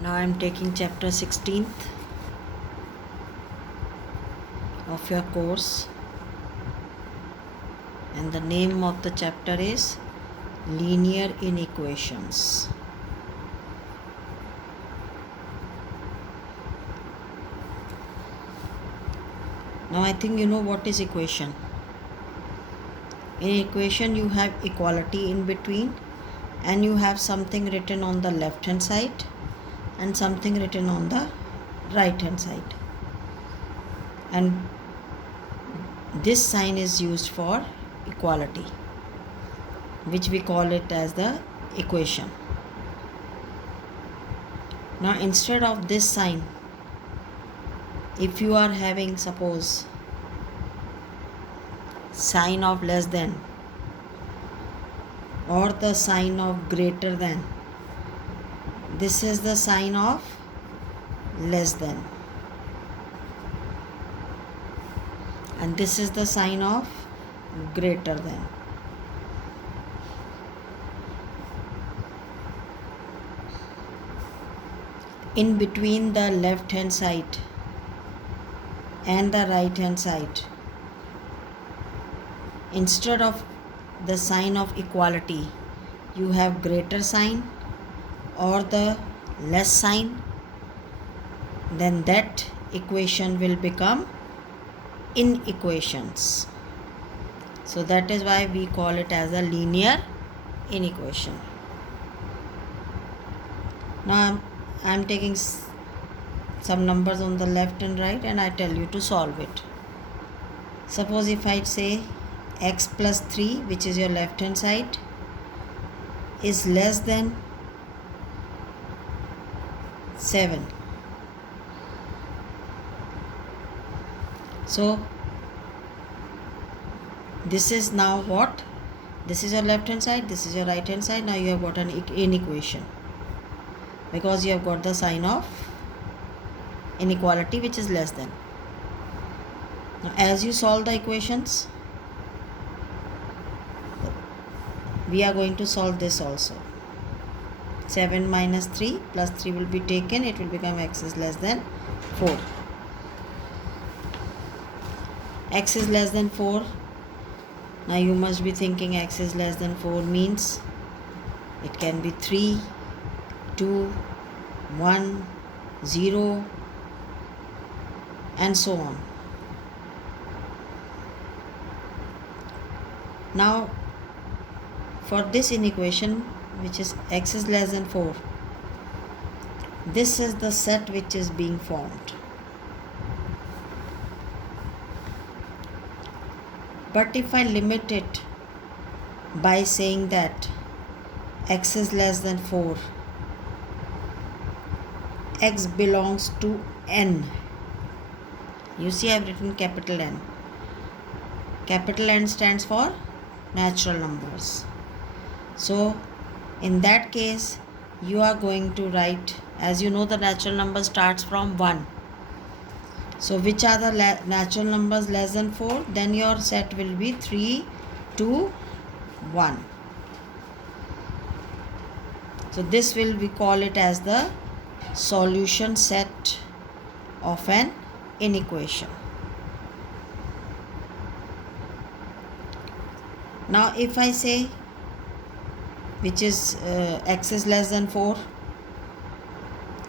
Now I am taking chapter 16th of your course, and the name of the chapter is Linear Inequations. Now I think you know what is equation. In equation you have equality in between, and you have something written on the left hand side and something written on the right hand side, and this sign is used for equality, which we call it as the equation. Now instead of this sign, if you are having, suppose, sign of less than or the sign of greater than, this is the sign of less than, and this is the sign of greater than. In between the left hand side and the right hand side, instead of the sign of equality, you have greater sign or the less sign, then that equation will become inequations. So that is why we call it as a linear inequation. Now I am taking some numbers on the left and right, and I tell you to solve it. Suppose if I say x plus 3, which is your left hand side, is less than 7. So this is now what? This is your left hand side, this is your right hand side. Now you have got an inequation, because you have got the sign of inequality, which is less than. Now as you solve the equations, we are going to solve this also. 7 minus 3 plus 3 will be taken, it will become x is less than 4. X is less than 4. Now you must be thinking x is less than 4 means it can be 3, 2, 1, 0, and so on. Now for this inequation, which is x is less than 4, this is the set which is being formed. But if I limit it by saying that x is less than 4, x belongs to n. You see I have written capital N. Capital N stands for natural numbers. So in that case you are going to write, as you know the natural number starts from 1. So which are the natural numbers less than 4? Then your set will be 3, 2, 1. So this will we call it as the solution set of an inequation. Now if I say which is x is less than 4,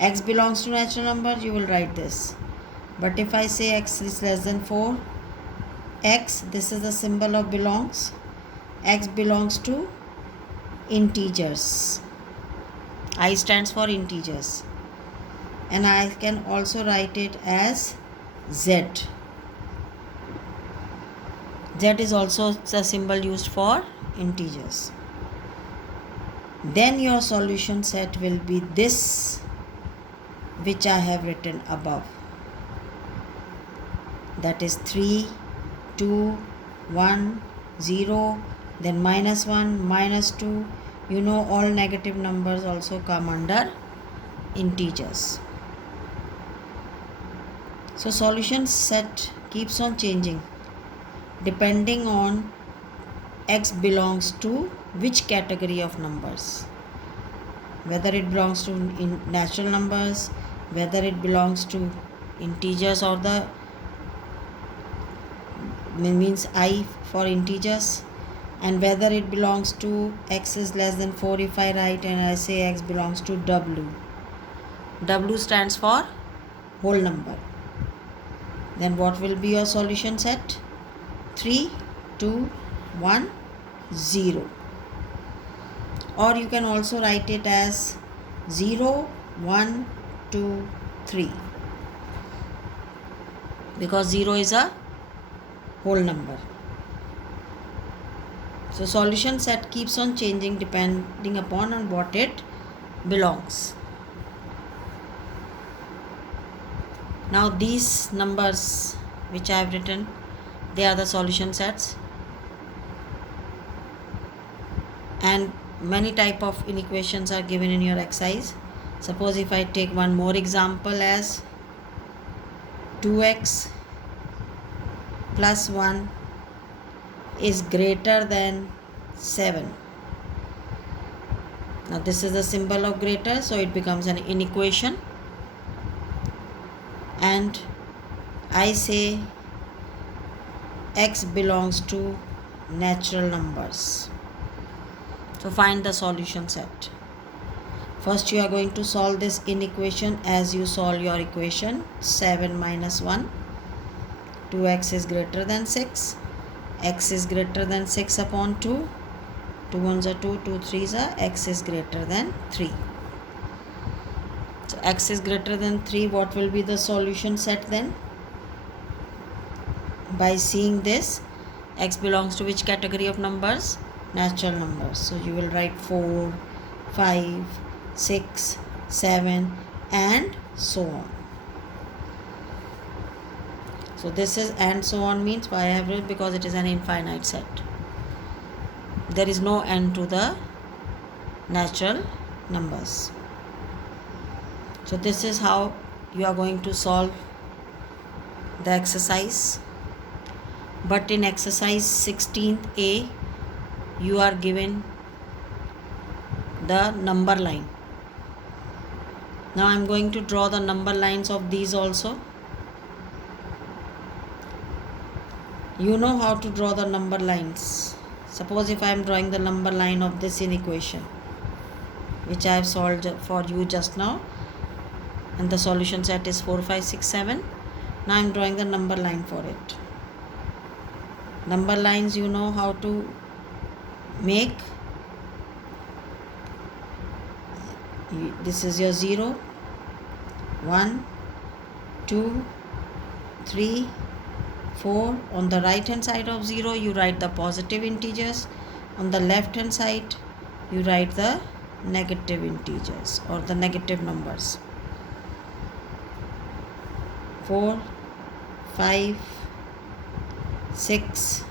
x belongs to natural number, you will write this. But if I say x is less than 4, x, this is the symbol of belongs, x belongs to integers. I stands for integers, and I can also write it as z. Z is also the symbol used for integers. Then your solution set will be this, which I have written above. That is 3, 2, 1, 0, then minus 1, minus 2. You know all negative numbers also come under integers. So solution set keeps on changing depending on x belongs to which category of numbers. whether it belongs to in natural numbers, whether it belongs to integers or the means I for integers, and whether it belongs to x is less than 4 if I write and I say x belongs to w. W stands for whole number. Then what will be your solution set? 3, 2, 1, 0. Or you can also write it as 0, 1, 2, 3. Because 0 is a whole number. So solution set keeps on changing depending upon on what it belongs. Now these numbers which I have written, they are the solution sets, and many type of inequations are given in your exercise. Suppose if I take one more example as 2x plus 1 is greater than 7. Now this is the symbol of greater, so it becomes an inequation, and I say x belongs to natural numbers. So find the solution set. First you are going to solve this inequation as you solve your equation 7 minus 1. 2x is greater than 6. X is greater than 6 upon 2. 2 ones are 2, 2 threes are, x is greater than 3. So x is greater than 3, what will be the solution set then? By seeing this, x belongs to which category of numbers? Natural numbers. So you will write 4, 5, 6, 7 and so on. So this is and so on means why I have written, because it is an infinite set. There is no end to the natural numbers. So this is how you are going to solve the exercise. But in exercise 16a, you are given the number line. Now I am going to draw the number lines of these also. You know how to draw the number lines. Suppose if I am drawing the number line of this inequation, which I have solved for you just now, and the solution set is 4, 5, 6, 7. Now I am drawing the number line for it. Number lines you know how to make. This is your 0, 1, 2, 3, 4. On the right hand side of 0 you write the positive integers. On the left hand side you write the negative integers or the negative numbers. 4, 5, 6,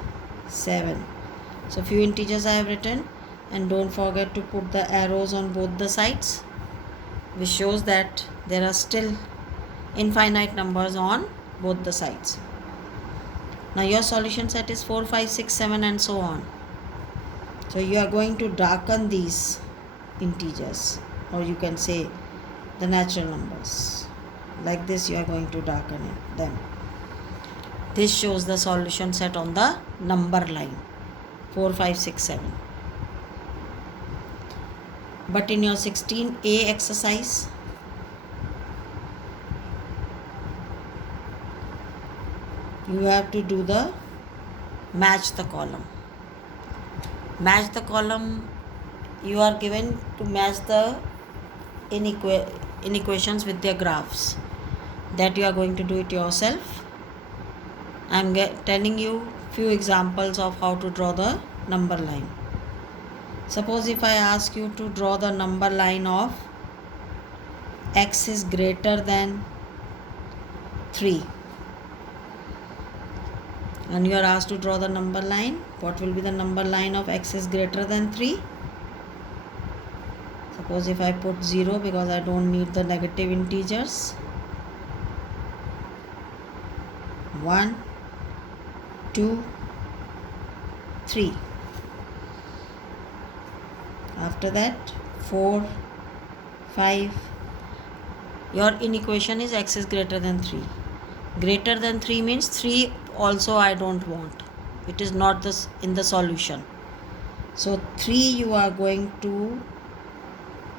7. So few integers I have written, and don't forget to put the arrows on both the sides, which shows that there are still infinite numbers on both the sides. Now your solution set is 4, 5, 6, 7 and so on. So you are going to darken these integers, or you can say the natural numbers. Like this you are going to darken them. This shows the solution set on the number line 4, 5, 6, 7. But in your 16a exercise, you have to do the match the column. Match the column, you are given to match the inequations with their graphs. That you are going to do it yourself. I am telling you few examples of how to draw the number line. Suppose if I ask you to draw the number line of x is greater than 3, and you are asked to draw the number line, what will be the number line of x is greater than 3? Suppose if I put 0 because I don't need the negative integers. 1, 2, 3. After that 4, 5. Your inequation is x is greater than 3. Greater than 3 means 3 also I don't want. It is not this in the solution. So 3 you are going to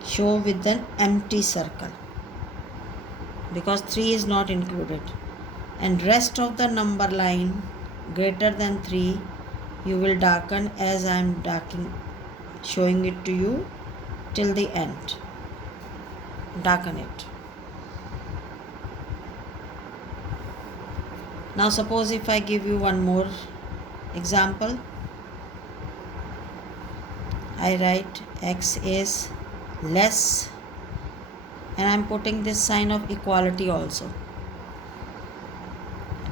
show with an empty circle because 3 is not included. And rest of the number line greater than 3 you will darken as I am showing it to you till the end. Darken it. Now suppose if I give you one more example, I write x is less, and I am putting this sign of equality also,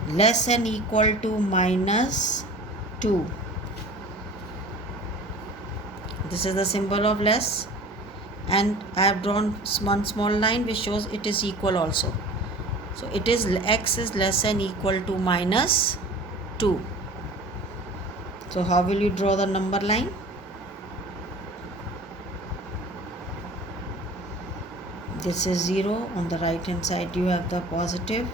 less and equal to minus 2. This is the symbol of less, and I have drawn one small line which shows it is equal also. So it is x is less than equal to minus 2. So how will you draw the number line? This is 0. On the right hand side you have the positive.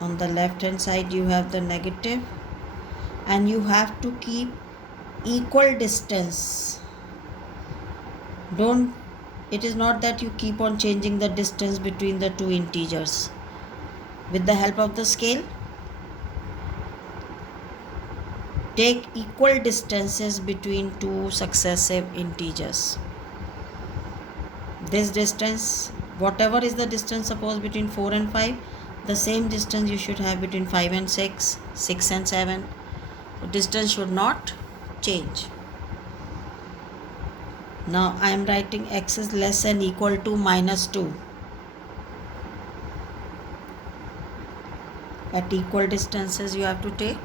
On the left hand side you have the negative. And you have to keep equal distance. It is not that you keep on changing the distance between the two integers. With the help of the scale, take equal distances between two successive integers. This distance, whatever is the distance, suppose between 4 and 5, the same distance you should have between 5 and 6, 6 and 7. The distance should not change. Now I am writing x is less than equal to minus 2. At equal distances you have to take.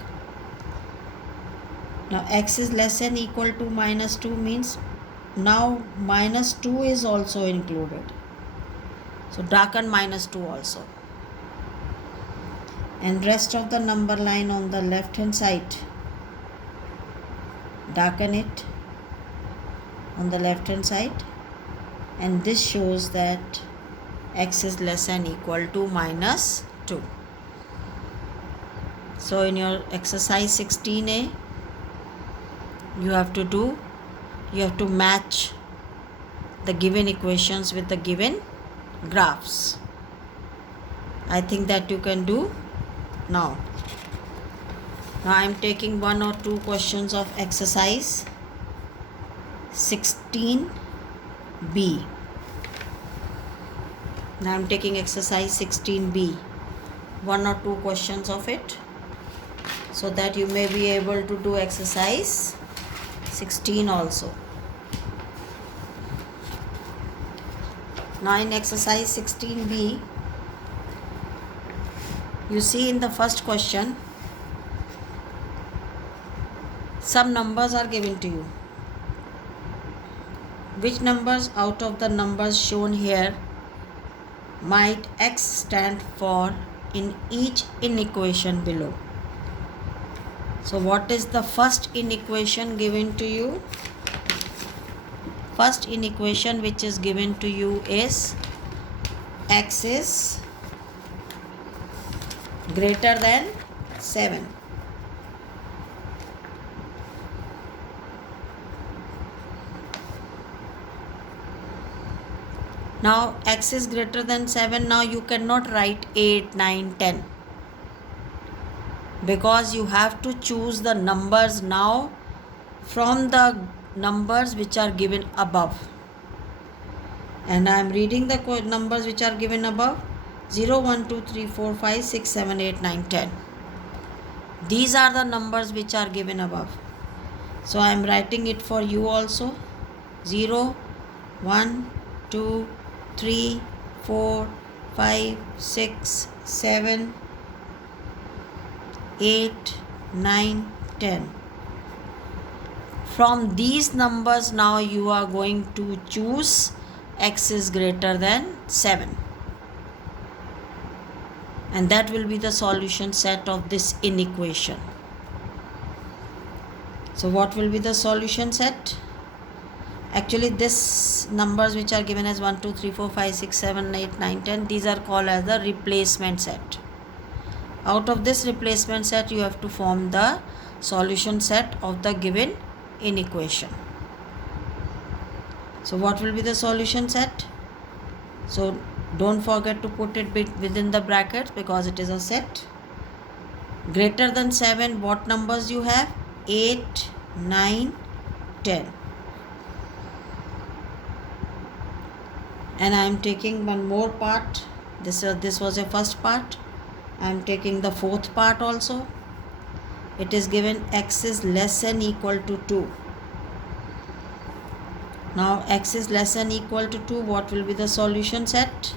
Now x is less than equal to minus 2 means now minus 2 is also included. So darken minus 2 also. And rest of the number line on the left hand side, darken it on the left hand side, and this shows that x is less than equal to minus 2. So in your exercise 16a, you have to match the given equations with the given graphs. I think that you can do now. Now I am taking one or two questions of exercise 16b. Now I am taking exercise 16b, one or two questions of it, so that you may be able to do exercise 16 also. Now in exercise 16b, you see in the first question, some numbers are given to you. Which numbers out of the numbers shown here might x stand for in each inequation below? So what is the first inequation given to you? First inequation which is given to you is x is greater than 7. Now x is greater than 7. Now you cannot write 8, 9, 10. Because you have to choose the numbers now from the numbers which are given above. And I am reading the numbers which are given above. 0, 1, 2, 3, 4, 5, 6, 7, 8, 9, 10. These are the numbers which are given above. So I am writing it for you also. 0, 1, 2, 3, 4, 5, 6, 7, 8, 9, 10. From these numbers now you are going to choose x is greater than 7. And that will be the solution set of this inequation. So what will be the solution set? Actually, this numbers which are given as 1, 2, 3, 4, 5, 6, 7, 8, 9, 10, these are called as the replacement set. Out of this replacement set, you have to form the solution set of the given inequation. So what will be the solution set? So don't forget to put it within the brackets because it is a set. Greater than 7, what numbers you have? 8, 9, 10. And I am taking one more part. This was your first part. I am taking the fourth part also. It is given x is less than equal to 2. Now x is less than equal to 2. What will be the solution set?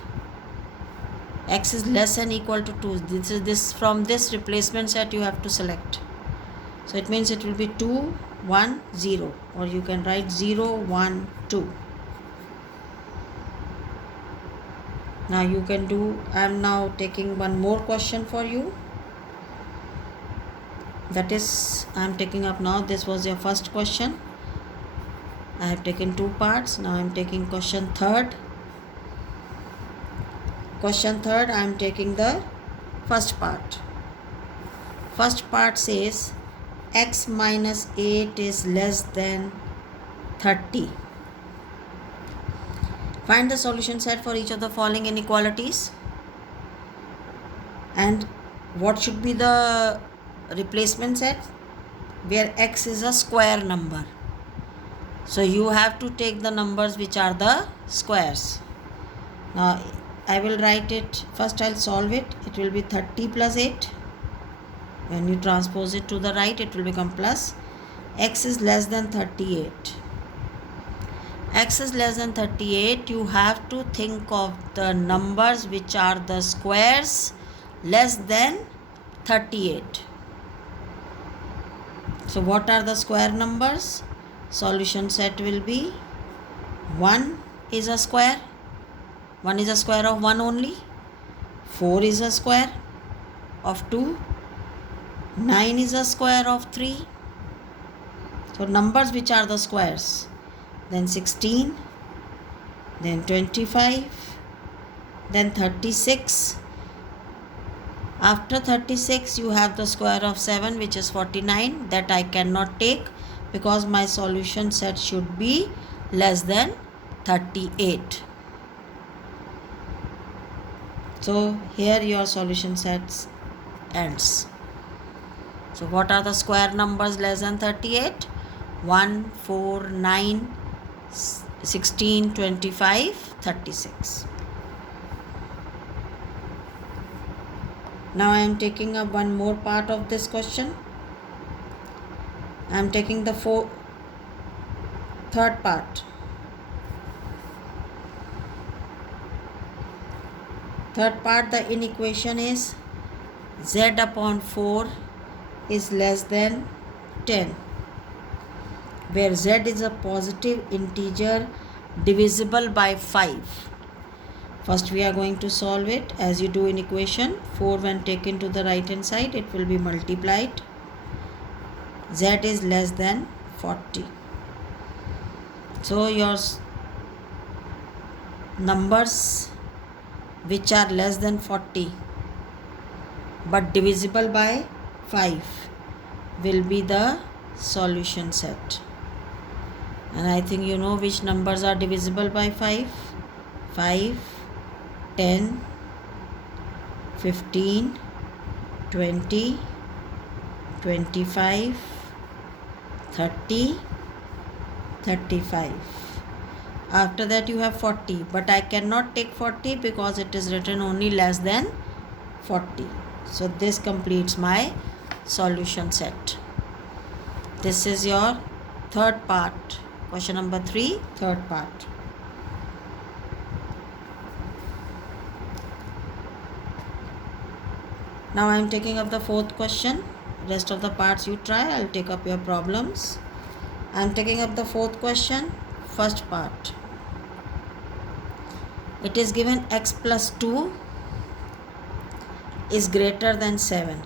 X is less than equal to 2. This from this replacement set you have to select. So it means it will be 2, 1, 0, or you can write 0, 1, 2. Now you can do, I am now taking one more question for you. That is, I am taking up now, this was your first question. I have taken two parts. Now I am taking question third. Question third, I am taking the first part. First part says x minus 8 is less than 30. Find the solution set for each of the following inequalities. And what should be the replacement set? Where x is a square number. So you have to take the numbers which are the squares. Now I will write it. First I'll solve it. It will be 30 plus 8. When you transpose it to the right, it will become plus. X is less than 38. X is less than 38. You have to think of the numbers which are the squares less than 38. So what are the square numbers? Solution set will be 1 is a square. 1 is a square of 1 only. 4 is a square of 2. 9 is a square of 3. So numbers which are the squares. Then 16. Then 25. Then 36. After 36 you have the square of 7 which is 49. That I cannot take because my solution set should be less than 38. So here your solution set ends. So what are the square numbers less than 38? 1, 4, 9, 16, 25, 36. Now I am taking up one more part of this question. I am taking the third part. Third part, the inequation is z upon 4 is less than 10, where z is a positive integer divisible by 5. First we are going to solve it. As you do in equation, 4 when taken to the right hand side, it will be multiplied. Z is less than 40. So your numbers which are less than 40 but divisible by 5 will be the solution set. And I think you know which numbers are divisible by 5. 5, 10, 15, 20, 25, 30, 35. After that you have 40, but I cannot take 40 because it is written only less than 40. So this completes my solution set. This is your third part. Question number 3, third part. Now I am taking up the fourth question. Rest of the parts you try. I will take up your problems. I am taking up the fourth question. First part. It is given x plus 2 is greater than 7.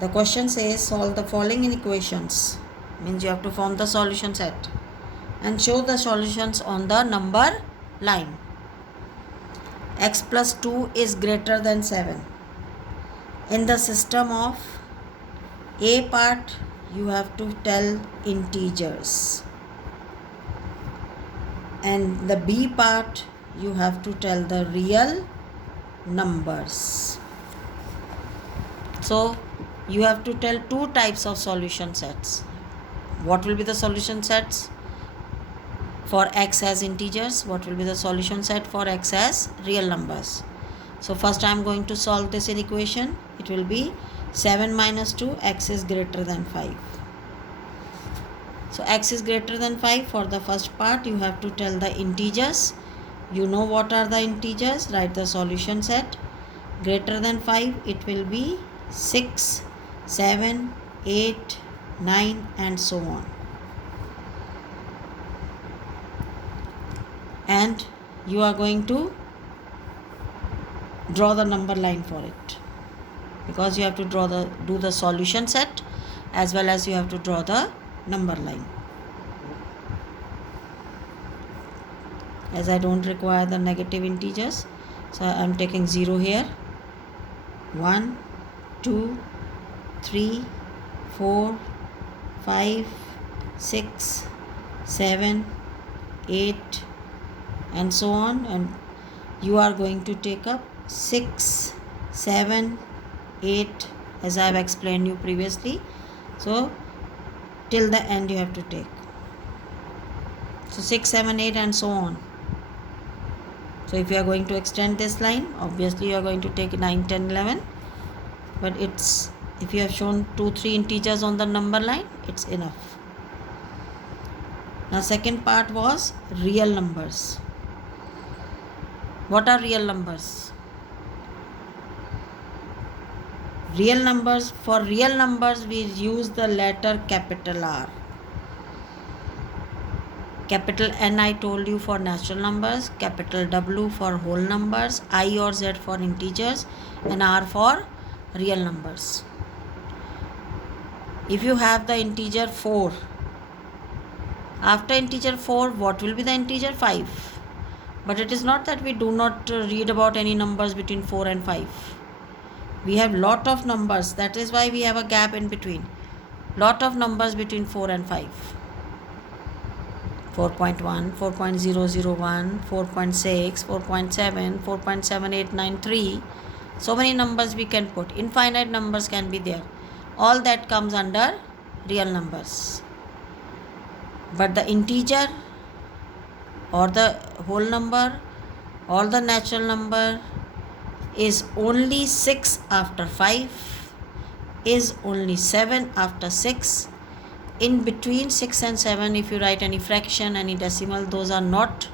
The question says solve the following inequations. means you have to form the solution set and show the solutions on the number line. X plus 2 is greater than 7. In the system of A part, you have to tell integers, and the B part you have to tell the real numbers. So you have to tell two types of solution sets. What will be the solution sets for x as integers? What will be the solution set for x as real numbers? So first I am going to solve this in equation. It will be 7 minus 2, x is greater than 5. So x is greater than 5. For the first part you have to tell the integers. You know what are the integers? Write the solution set. Greater than 5, it will be 6, 7, 8, 9 and so on. And you are going to draw the number line for it, because you have to do the solution set as well as you have to draw the number line. As I don't require the negative integers, so I am taking 0 here. 1, 2, 3, 4, 5, 6, 7, 8 and so on, and you are going to take up 6, 7, 8 as I have explained you previously. So till the end you have to take. So 6, 7, 8 and so on. So if you are going to extend this line, obviously you are going to take 9, 10, 11. But it's, if you have shown 2, 3 integers on the number line, it's enough. Now second part was real numbers. What are real numbers? Real numbers, for real numbers we use the letter capital R. Capital N I told you for natural numbers, capital W for whole numbers, I or Z for integers and R for real numbers. If you have the integer 4, after integer 4 what will be the integer? 5. But it is not that we do not read about any numbers between 4 and 5. We have lot of numbers, that is why we have a gap in between. Lot of numbers between 4 and 5. 4.1, 4.001, 4.6, 4.7, 4.7893. So many numbers we can put. Infinite numbers can be there. All that comes under real numbers. But the integer or the whole number or the natural number is only 6 after 5, is only 7 after 6. In between 6 and 7, if you write any fraction, any decimal, those are not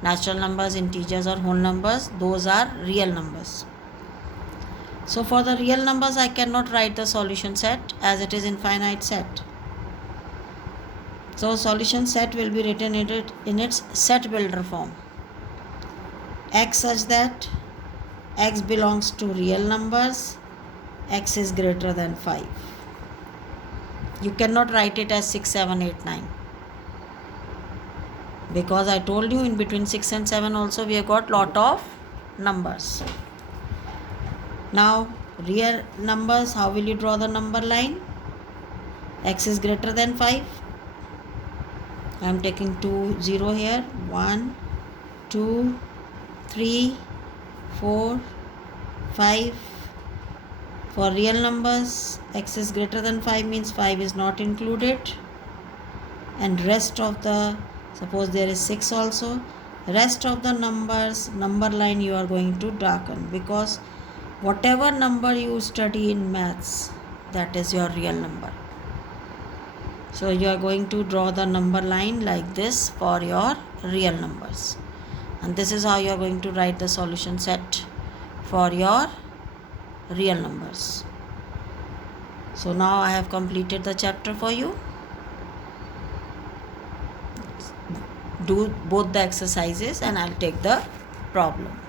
natural numbers, integers or whole numbers. Those are real numbers. So for the real numbers, I cannot write the solution set as it is infinite set. So solution set will be written in its set builder form. X such that x belongs to real numbers, x is greater than 5. You cannot write it as 6, 7, 8, 9. Because I told you in between 6 and 7 also we have got lot of numbers. Now real numbers, how will you draw the number line? X is greater than 5. I am taking 2, 0 here. 1, 2, 3, 4, 5. For real numbers, x is greater than 5 means 5 is not included. And rest of the, suppose there is 6 also, rest of the numbers, number line you are going to darken, because whatever number you study in maths, that is your real number. So you are going to draw the number line like this for your real numbers. And this is how you are going to write the solution set for your real numbers. So now I have completed the chapter for you. Do both the exercises and I'll take the problem.